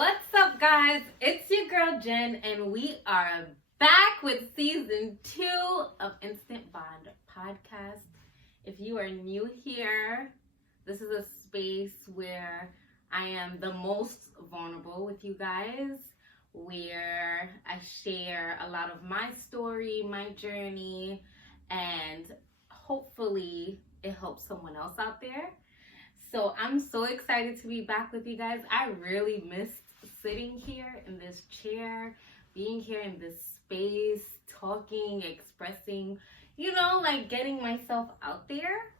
What's up, guys? It's your girl Jen, and we are back with season 2 of Instant Bond Podcast. If you are new here, this is a space where I am the most vulnerable with you guys, where I share a lot of my story, my journey, and hopefully it helps someone else out there. So I'm so excited to be back with you guys. I really missed sitting here in this chair, being here in this space, talking, expressing, like getting myself out there.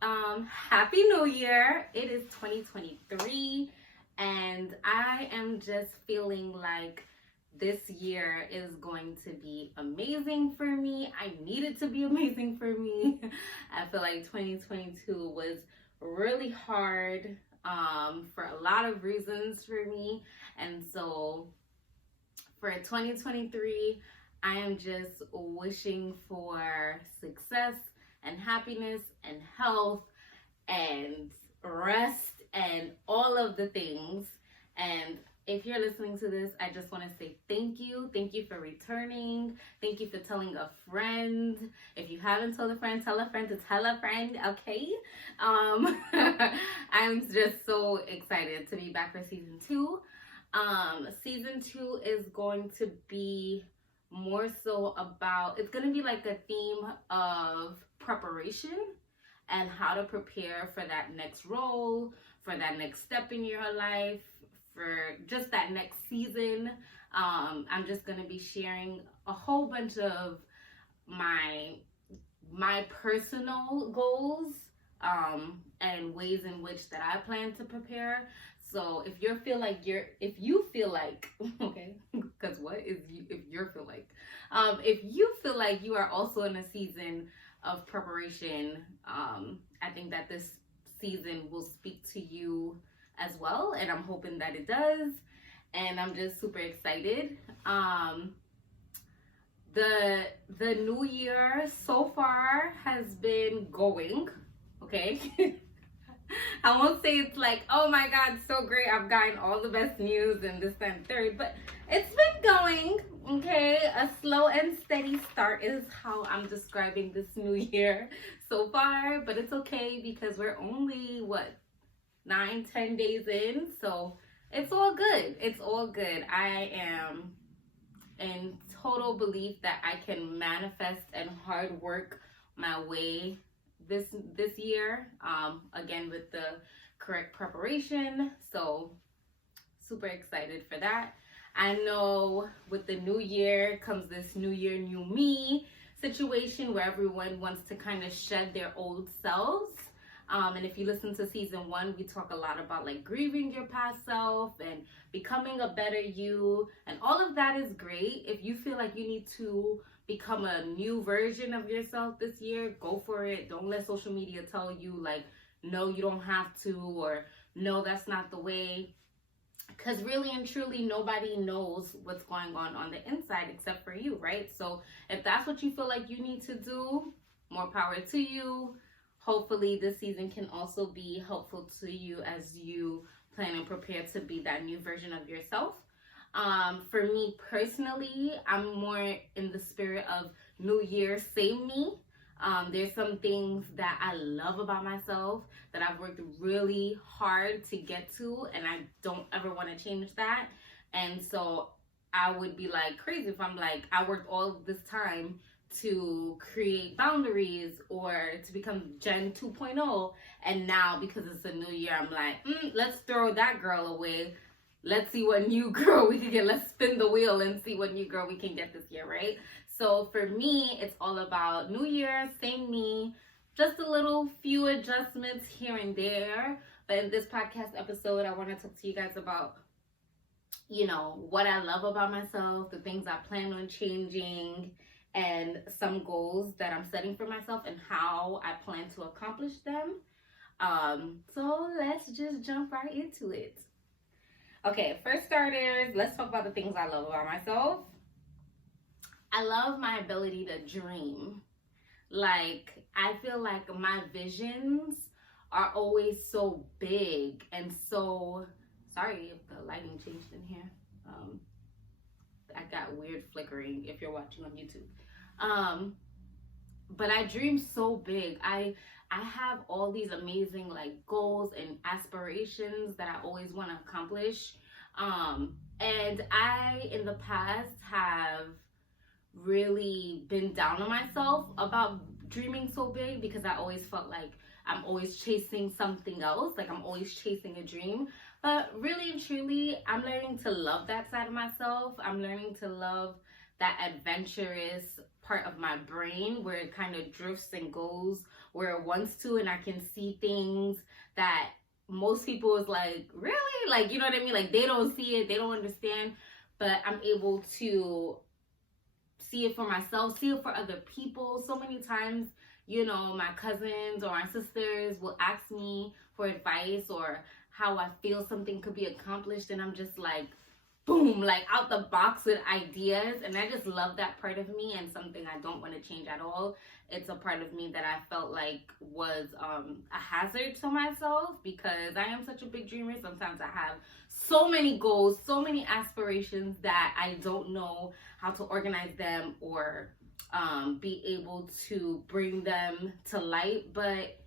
Happy New Year. It is 2023 and I am just feeling like this year is going to be amazing for me. I need it to be amazing for me. I feel like 2022 was really hard for a lot of reasons for me, and so for 2023 I am just wishing for success and happiness and health and rest and all of the things. And if you're listening to this, I just want to say thank you. Thank you for returning. Thank you for telling a friend. If you haven't told a friend, tell a friend to tell a friend, okay? I'm just so excited to be back for season 2. Season 2 is going to be more so about, it's going to be like a theme of preparation and how to prepare for that next role, for that next step in your life, for just that next season. I'm just going to be sharing a whole bunch of my personal goals and ways in which that I plan to prepare. So if you feel like okay, because what is if you feel like you are also in a season of preparation, I think that this season will speak to you as well, and I'm hoping that it does, and I'm just super excited. The new year so far has been going, okay? I won't say it's like, oh my god, so great, I've gotten all the best news and this, that, and third, but it's been going, okay? A slow and steady start is how I'm describing this new year so far, but it's okay because we're only, 9-10 days in, so it's all good. It's all good. I am in total belief that I can manifest and hard work my way this year, again with the correct preparation. So super excited for that. I know with the new year comes this new year, new me situation where everyone wants to kind of shed their old selves. And if you listen to season 1, we talk a lot about like grieving your past self and becoming a better you. And all of that is great. If you feel like you need to become a new version of yourself this year, go for it. Don't let social media tell you like, no, you don't have to, or no, that's not the way. Because really and truly, nobody knows what's going on the inside except for you, right? So if that's what you feel like you need to do, more power to you. Hopefully this season can also be helpful to you as you plan and prepare to be that new version of yourself. For me personally, I'm more in the spirit of New Year, same me. There's some things that I love about myself that I've worked really hard to get to, and I don't ever want to change that. And so I would be like crazy if I'm like, I worked all this time to create boundaries or to become Jen 2.0, and now because it's a new year, I'm like, let's throw that girl away. Let's see what new girl we can get. Let's spin the wheel and see what new girl we can get this year, right? So for me, it's all about new year, same me, just a little few adjustments here and there. But in this podcast episode, I want to talk to you guys about, what I love about myself, the things I plan on changing, and some goals that I'm setting for myself and how I plan to accomplish them. So let's just jump right into it. Okay, first starters, let's talk about the things I love about myself. I love my ability to dream. Like, I feel like my visions are always so big and so Sorry if the lighting changed in here. I got weird flickering if you're watching on YouTube. But I dream so big. I have all these amazing like goals and aspirations that I always want to accomplish. And I in the past have really been down on myself about dreaming so big because I always felt like I'm always chasing something else, like I'm always chasing a dream. But really and truly, I'm learning to love that side of myself. I'm learning to love that adventurous part of my brain where it kind of drifts and goes where it wants to, and I can see things that most people is like, really? Like, you know what I mean? Like, they don't see it, they don't understand, but I'm able to see it for myself, see it for other people. So many times, you know, my cousins or my sisters will ask me for advice or how I feel something could be accomplished, and I'm just like, boom, like out the box with ideas. And I just love that part of me, and something I don't want to change at all. It's a part of me that I felt like was a hazard to myself because I am such a big dreamer. Sometimes I have so many goals, so many aspirations that I don't know how to organize them or be able to bring them to light. But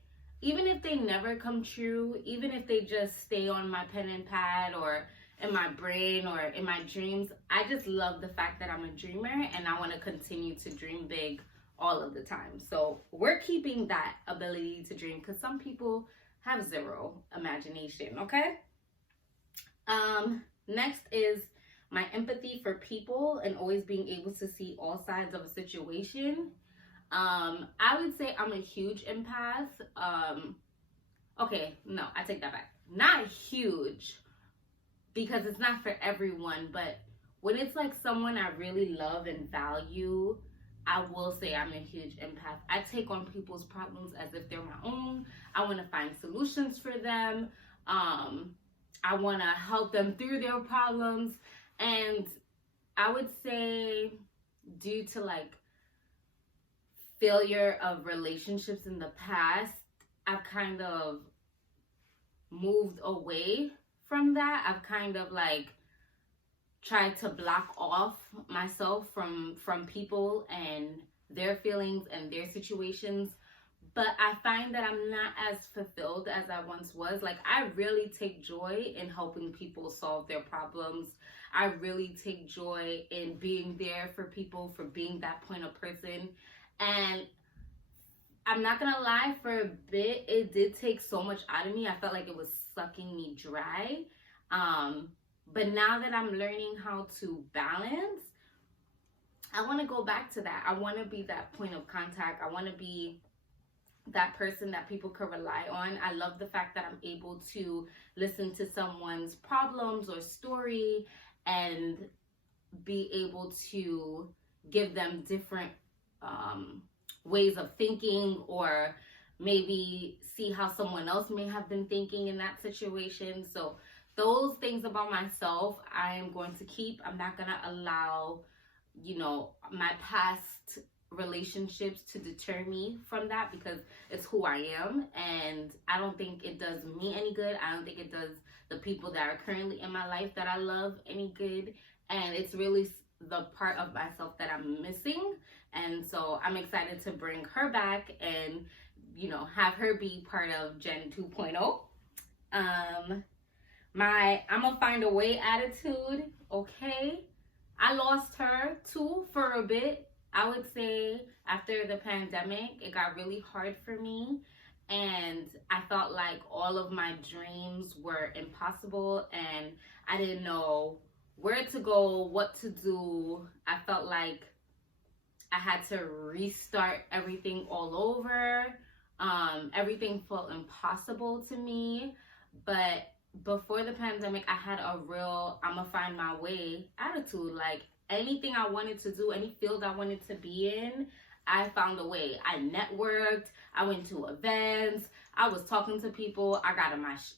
even if they never come true, even if they just stay on my pen and pad or in my brain or in my dreams, I just love the fact that I'm a dreamer, and I want to continue to dream big all of the time. So we're keeping that ability to dream because some people have zero imagination. Okay. Next is my empathy for people and always being able to see all sides of a situation. I would say I'm a huge empath. Okay, no, I take that back. Not huge, because it's not for everyone, but when it's like someone I really love and value, I will say I'm a huge empath. I take on people's problems as if they're my own. I want to find solutions for them. I want to help them through their problems. And I would say due to like failure of relationships in the past, I've kind of moved away from that. I've kind of like tried to block off myself from people and their feelings and their situations. But I find that I'm not as fulfilled as I once was. Like, I really take joy in helping people solve their problems. I really take joy in being there for people, for being that point of person. And I'm not gonna lie, for a bit, it did take so much out of me. I felt like it was sucking me dry. But now that I'm learning how to balance, I want to go back to that. I want to be that point of contact. I want to be that person that people could rely on. I love the fact that I'm able to listen to someone's problems or story and be able to give them different ways of thinking, or maybe see how someone else may have been thinking in that situation. So those things about myself, I am going to keep. I'm not going to allow, you know, my past relationships to deter me from that, because it's who I am, and I don't think it does me any good. I don't think it does the people that are currently in my life that I love any good, and it's really the part of myself that I'm missing. And so I'm excited to bring her back and, you know, have her be part of Gen 2.0. My I'm gonna find a way attitude, okay? I lost her too for a bit. I would say after the pandemic, it got really hard for me, and I felt like all of my dreams were impossible, and I didn't know where to go, what to do. I felt like I had to restart everything all over. Everything felt impossible to me. But before the pandemic, I had a real I'ma find my way attitude. Like, anything I wanted to do, any field I wanted to be in, I found a way. I networked, I went to events, I was talking to people, I got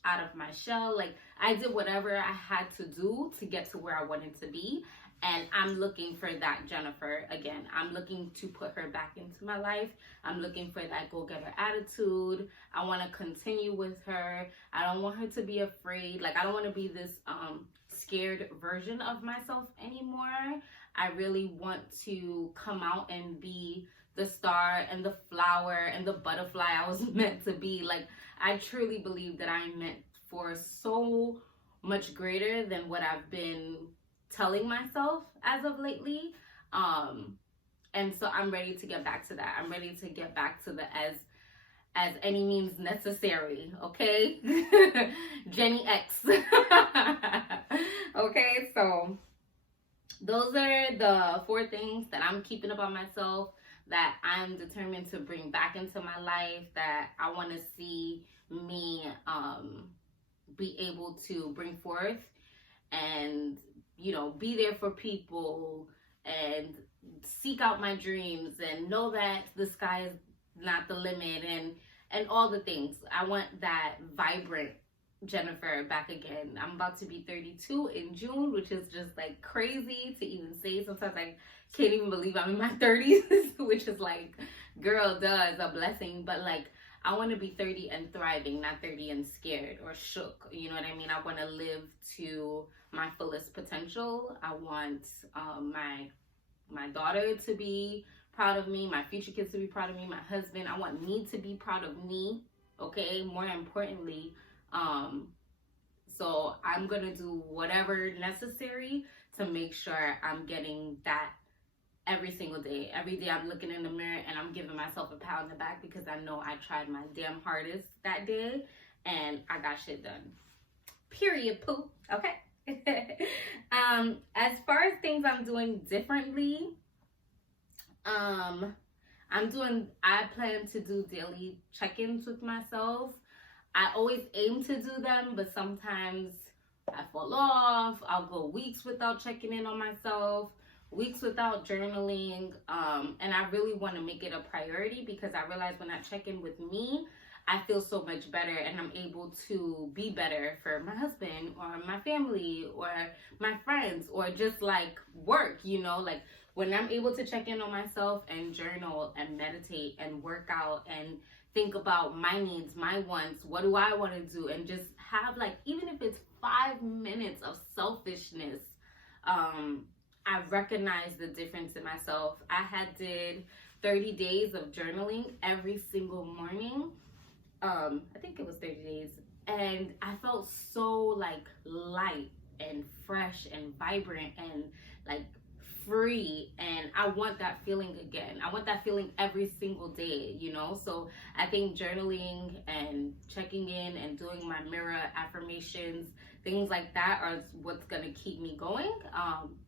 out of my shell. Like, I did whatever I had to do to get to where I wanted to be. And I'm looking for that Jennifer again. I'm looking to put her back into my life. I'm looking for that go-getter attitude. I want to continue with her. I don't want her to be afraid. Like, I don't want to be this scared version of myself anymore. I really want to come out and be the star and the flower and the butterfly I was meant to be. Like, I truly believe that I'm meant for so much greater than what I've been telling myself as of lately. And so I'm ready to get back to that. I'm ready to get back to the as any means necessary, okay? Jenny X. Okay, so those are the 4 things that I'm keeping about myself, that I'm determined to bring back into my life, that I want to see me be able to bring forth and, you know, be there for people and seek out my dreams and know that the sky is not the limit and all the things. I want that vibrant Jennifer back again. I'm about to be 32 in June, which is just like crazy to even say. Sometimes I can't even believe I'm in my 30s, which is like, girl, duh, it's a blessing. But like, I want to be 30 and thriving, not 30 and scared or shook. You know what I mean? I want to live to my fullest potential. I want my daughter to be proud of me, my future kids to be proud of me, my husband. I want me to be proud of me, okay? More importantly, so I'm gonna do whatever necessary to make sure I'm getting that every single day. Every day I'm looking in the mirror and I'm giving myself a pat on the back because I know I tried my damn hardest that day and I got shit done. Period, poo. Okay. As far as things I'm doing differently, I plan to do daily check-ins with myself. I always aim to do them, but sometimes I fall off. I'll go weeks without checking in on myself, weeks without journaling, and I really want to make it a priority because I realize when I check in with me, I feel so much better and I'm able to be better for my husband or my family or my friends or just like work, you know, like when I'm able to check in on myself and journal and meditate and work out and think about my needs, my wants, what do I want to do, and just have like, even if it's 5 minutes of selfishness, I recognize the difference in myself. I did 30 days of journaling every single morning. I think it was 30 days, and I felt so like light and fresh and vibrant and like free, and I want that feeling again. I want that feeling every single day, you know? So I think journaling and checking in and doing my mirror affirmations, things like that are what's gonna keep me going,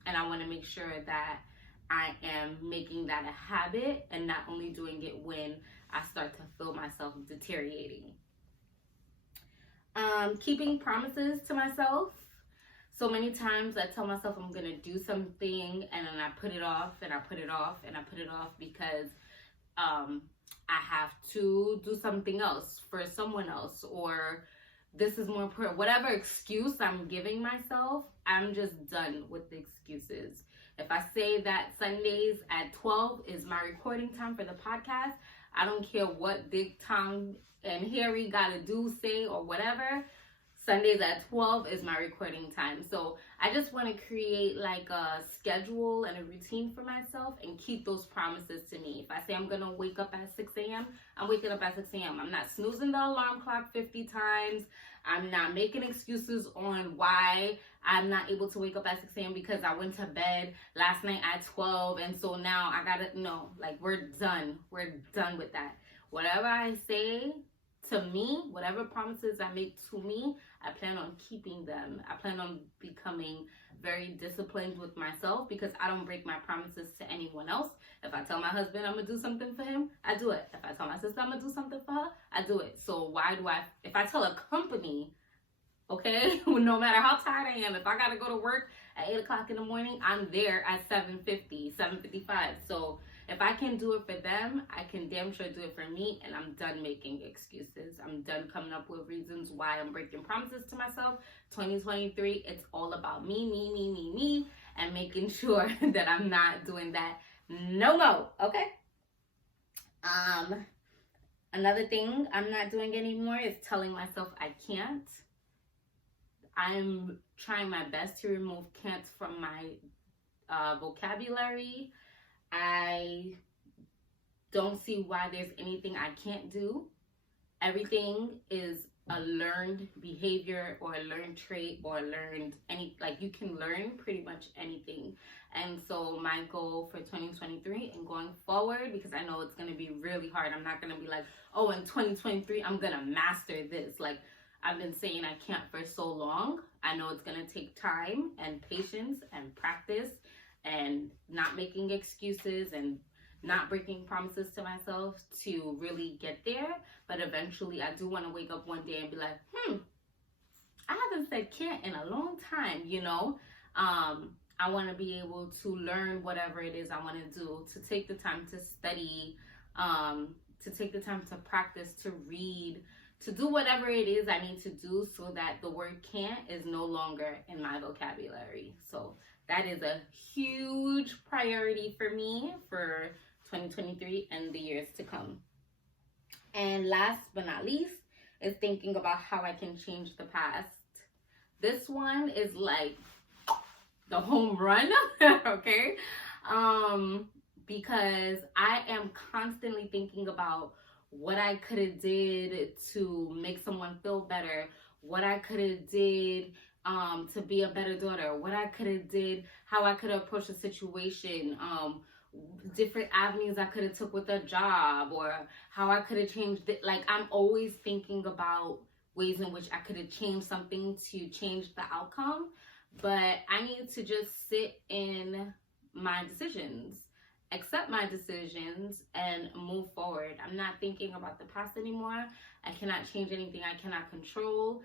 and I want to make sure that I am making that a habit and not only doing it when I start to feel myself deteriorating. Keeping promises to myself. So many times I tell myself I'm gonna do something and then I put it off and I put it off and I put it off because I have to do something else for someone else, or this is more important. Whatever excuse I'm giving myself, I'm just done with the excuses. If I say that Sundays at 12 is my recording time for the podcast, I don't care what Big Tongue and Harry gotta do, say, or whatever. Sundays at 12 is my recording time. So I just want to create like a schedule and a routine for myself and keep those promises to me. If I say I'm going to wake up at 6 a.m., I'm waking up at 6 a.m. I'm not snoozing the alarm clock 50 times. I'm not making excuses on why I'm not able to wake up at 6 a.m. because I went to bed last night at 12. And so now I got to know, like, we're done. We're done with that. Whatever I say to me, whatever promises I make to me, I plan on keeping them. I plan on becoming very disciplined with myself because I don't break my promises to anyone else. If I tell my husband I'm going to do something for him, I do it. If I tell my sister I'm going to do something for her, I do it. So why do if I tell a company, okay, no matter how tired I am, if I got to go to work at 8 o'clock in the morning, I'm there at 7:50, 7:55. So If I can do it for them, I can damn sure do it for me. And I'm done making excuses. I'm done coming up with reasons why I'm breaking promises to myself. 2023, it's all about me, and making sure that I'm not doing that no more. Okay. Another thing I'm not doing anymore is telling myself I can't. I'm trying my best to remove can't from my vocabulary. I don't see why there's anything I can't do. Everything is a learned behavior or a learned trait or you can learn pretty much anything. And so my goal for 2023 and going forward, because I know it's going to be really hard, I'm not going to be like, oh, in 2023 I'm going to master this. Like, I've been saying I can't for so long. I know it's going to take time and patience and practice and not making excuses and not breaking promises to myself to really get there. But eventually I do want to wake up one day and be like, I haven't said can't in a long time, you know. I want to be able to learn whatever it is I want to do, to take the time to study, to take the time to practice, to read, to do whatever it is I need to do so that the word can't is no longer in my vocabulary. So that is a huge priority for me for 2023 and the years to come. And last but not least is thinking about how I can change the past. This one is like the home run, okay? Because I am constantly thinking about what I could have did to make someone feel better, what I could have did to be a better daughter, what I could have did, how I could have approached a situation, different avenues I could have took with a job, or how I could have changed it. Like, I'm always thinking about ways in which I could have changed something to change the outcome. But I need to just sit in my decisions, accept my decisions, and move forward. I'm not thinking about the past anymore. I cannot change anything I cannot control.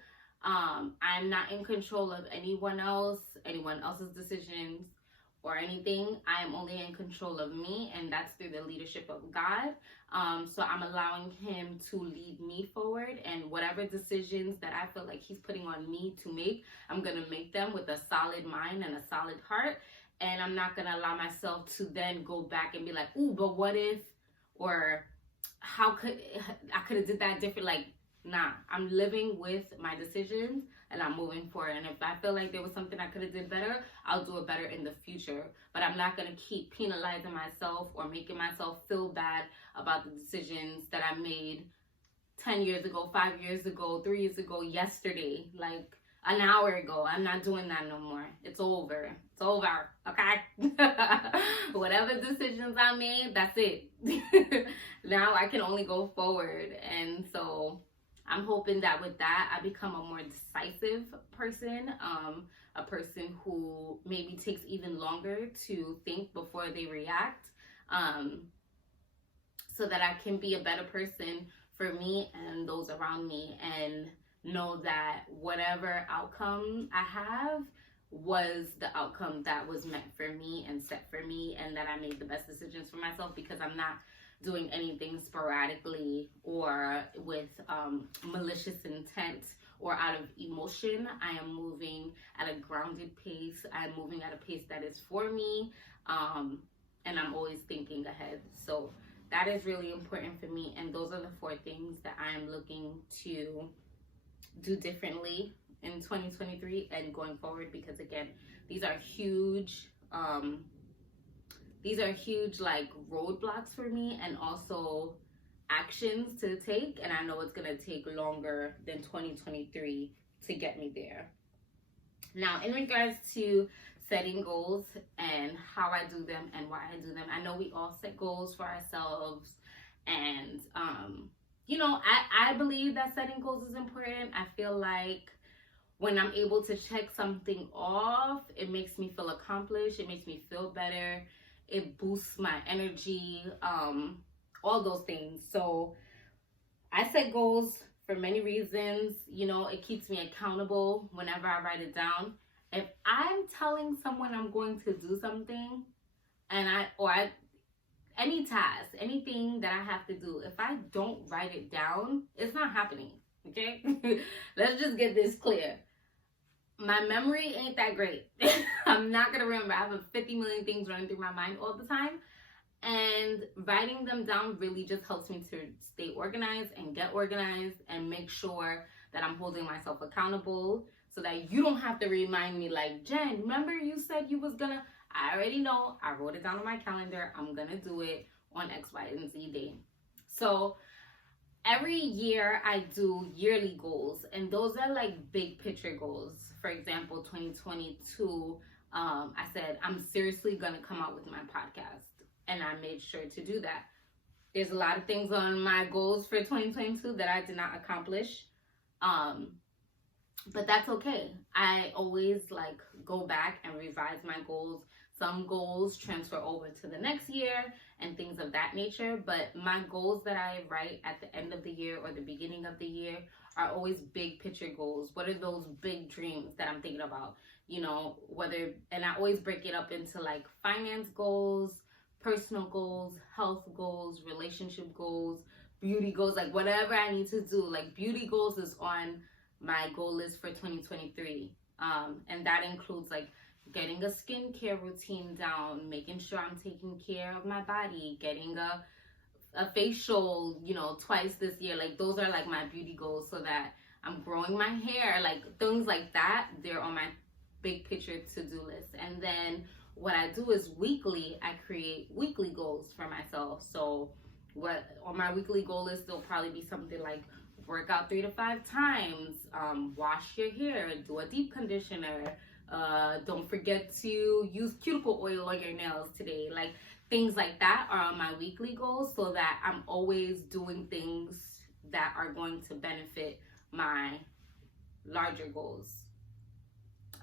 I'm not in control of anyone else's decisions or anything. I am only in control of me, and that's through the leadership of God. So I'm allowing him to lead me forward, and whatever decisions that I feel like he's putting on me to make, I'm going to make them with a solid mind and a solid heart. And I'm not going to allow myself to then go back and be like, ooh, but what if, or how could I could have did that different? Like, nah, I'm living with my decisions and I'm moving forward. And if I feel like there was something I could have did better, I'll do it better in the future. But I'm not going to keep penalizing myself or making myself feel bad about the decisions that I made 10 years ago, 5 years ago, 3 years ago, yesterday, like an hour ago. I'm not doing that no more. It's over. It's over. Okay? Whatever decisions I made, that's it. Now I can only go forward. And so I'm hoping that with that, I become a more decisive person, a person who maybe takes even longer to think before they react, so that I can be a better person for me and those around me, and know that whatever outcome I have was the outcome that was meant for me and set for me, and that I made the best decisions for myself, because I'm not doing anything sporadically or with malicious intent or out of emotion. I am moving at a grounded pace. I'm moving at a pace that is for me, and I'm always thinking ahead. So that is really important for me, and those are the 4 things that I am looking to do differently in 2023 and going forward, because again, these are huge like roadblocks for me, and also actions to take, and I know it's going to take longer than 2023 to get me there. Now, in regards to setting goals and how I do them and why I do them, I know we all set goals for ourselves, and I believe that setting goals is important. I feel like when I'm able to check something off, it makes me feel accomplished, it makes me feel better, it boosts my energy, all those things. So I set goals for many reasons. It keeps me accountable whenever I write it down. If I'm telling someone I'm going to do something, and any task, anything that I have to do, if I don't write it down, it's not happening. Okay? Let's just get this clear. My memory ain't that great. I'm not gonna remember. I have 50 million things running through my mind all the time. And writing them down really just helps me to stay organized and get organized and make sure that I'm holding myself accountable, so that you don't have to remind me like, Jen, remember you said you was gonna. I already know. I wrote it down on my calendar. I'm gonna do it on X, Y, and Z day. So every year I do yearly goals, and those are like big picture goals. For example, 2022, I said I'm seriously gonna come out with my podcast, and I made sure to do that. There's a lot of things on my goals for 2022 that I did not accomplish, but that's okay. I always like go back and revise my goals. Some goals transfer over to the next year and things of that nature, but my goals that I write at the end of the year or the beginning of the year are always big picture goals. What are those big dreams that I'm thinking about? You know, and I always break it up into like finance goals, personal goals, health goals, relationship goals, beauty goals, like whatever I need to do. Like beauty goals is on my goal list for 2023. And that includes like getting a skincare routine down, making sure I'm taking care of my body, getting a facial, you know, twice this year. Like those are like my beauty goals, so that I'm growing my hair, like things like that. They're on my big picture to-do list. And then what I do is weekly, I create weekly goals for myself. So what on my weekly goal list, there'll probably be something like work out 3 to 5 times, wash your hair, do a deep conditioner, don't forget to use cuticle oil on your nails today. Like things like that are on my weekly goals, so that I'm always doing things that are going to benefit my larger goals,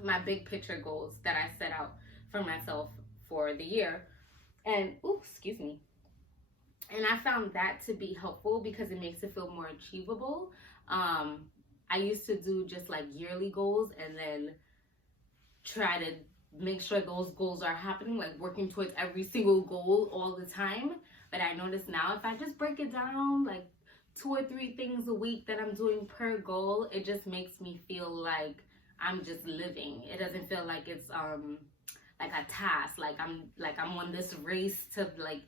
my big picture goals that I set out for myself for the year. And excuse me. And I found that to be helpful because it makes it feel more achievable. I used to do just like yearly goals and then try to make sure those goals are happening, like working towards every single goal all the time. But I notice now if I just break it down, like 2 or 3 things a week that I'm doing per goal, it just makes me feel like I'm just living. It doesn't feel like it's like a task, like I'm on this race to like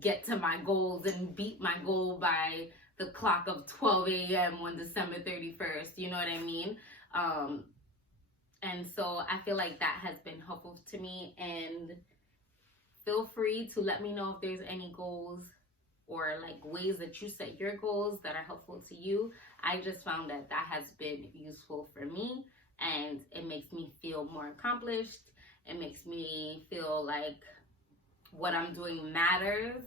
get to my goals and beat my goal by the clock of 12 a.m. on December 31st. You know what I mean? And so I feel like that has been helpful to me. And feel free to let me know if there's any goals or like ways that you set your goals that are helpful to you. I just found that has been useful for me, and it makes me feel more accomplished. It makes me feel like what I'm doing matters,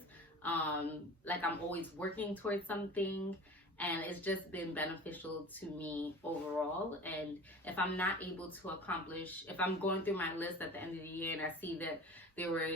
like I'm always working towards something, and it's just been beneficial to me overall. And if I'm not able to accomplish, if I'm going through my list at the end of the year and I see that there were,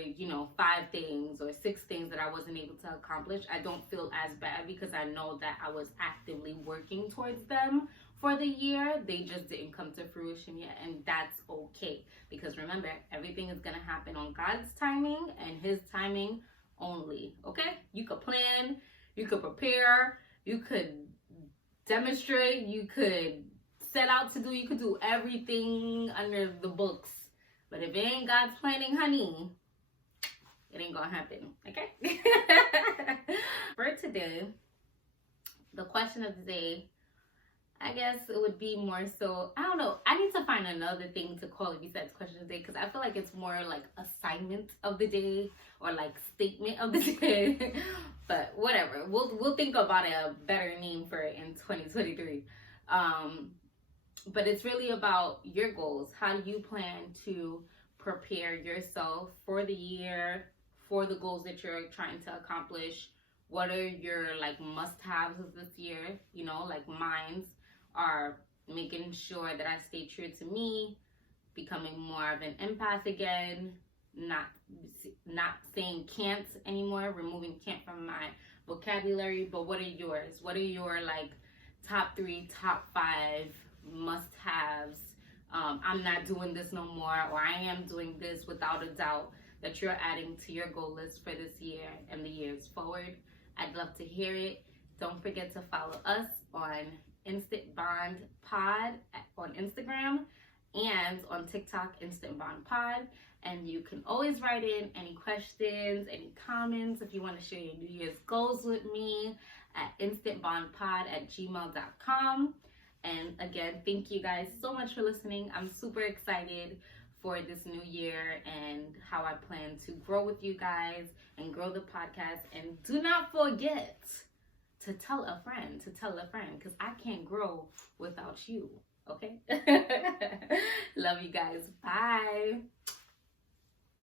5 things or 6 things that I wasn't able to accomplish, I don't feel as bad, because I know that I was actively working towards them for the year. They just didn't come to fruition yet, and that's okay, because remember, everything is gonna happen on God's timing and His timing only. Okay, you could plan, you could prepare, you could demonstrate, you could set out to do, you could do everything under the books, but if it ain't God's planning, honey, it ain't gonna happen. Okay. For today, the question of the day, I guess it would be more so, I don't know, I need to find another thing to call it besides question of the day, because I feel like it's more like assignment of the day or like statement of the day. But whatever, we'll think about a better name for it in 2023. But it's really about your goals. How do you plan to prepare yourself for the year, for the goals that you're trying to accomplish? What are your like must-haves of this year? Like mine's are making sure that I stay true to me, becoming more of an empath again, not saying can't anymore, removing can't from my vocabulary. But what are yours? What are your like top 3, top 5 must-haves? I'm not doing this no more, or I am doing this without a doubt. that you're adding to your goal list for this year and the years forward. I'd love to hear it. Don't forget to follow us on InstantBondPod on Instagram and on TikTok, InstantBondPod. And you can always write in any questions, any comments, if you want to share your New Year's goals with me at instantbondpod@gmail.com. And again, thank you guys so much for listening. I'm super excited for this new year and how I plan to grow with you guys and grow the podcast. And do not forget to tell a friend, because I can't grow without you, okay? Love you guys. Bye.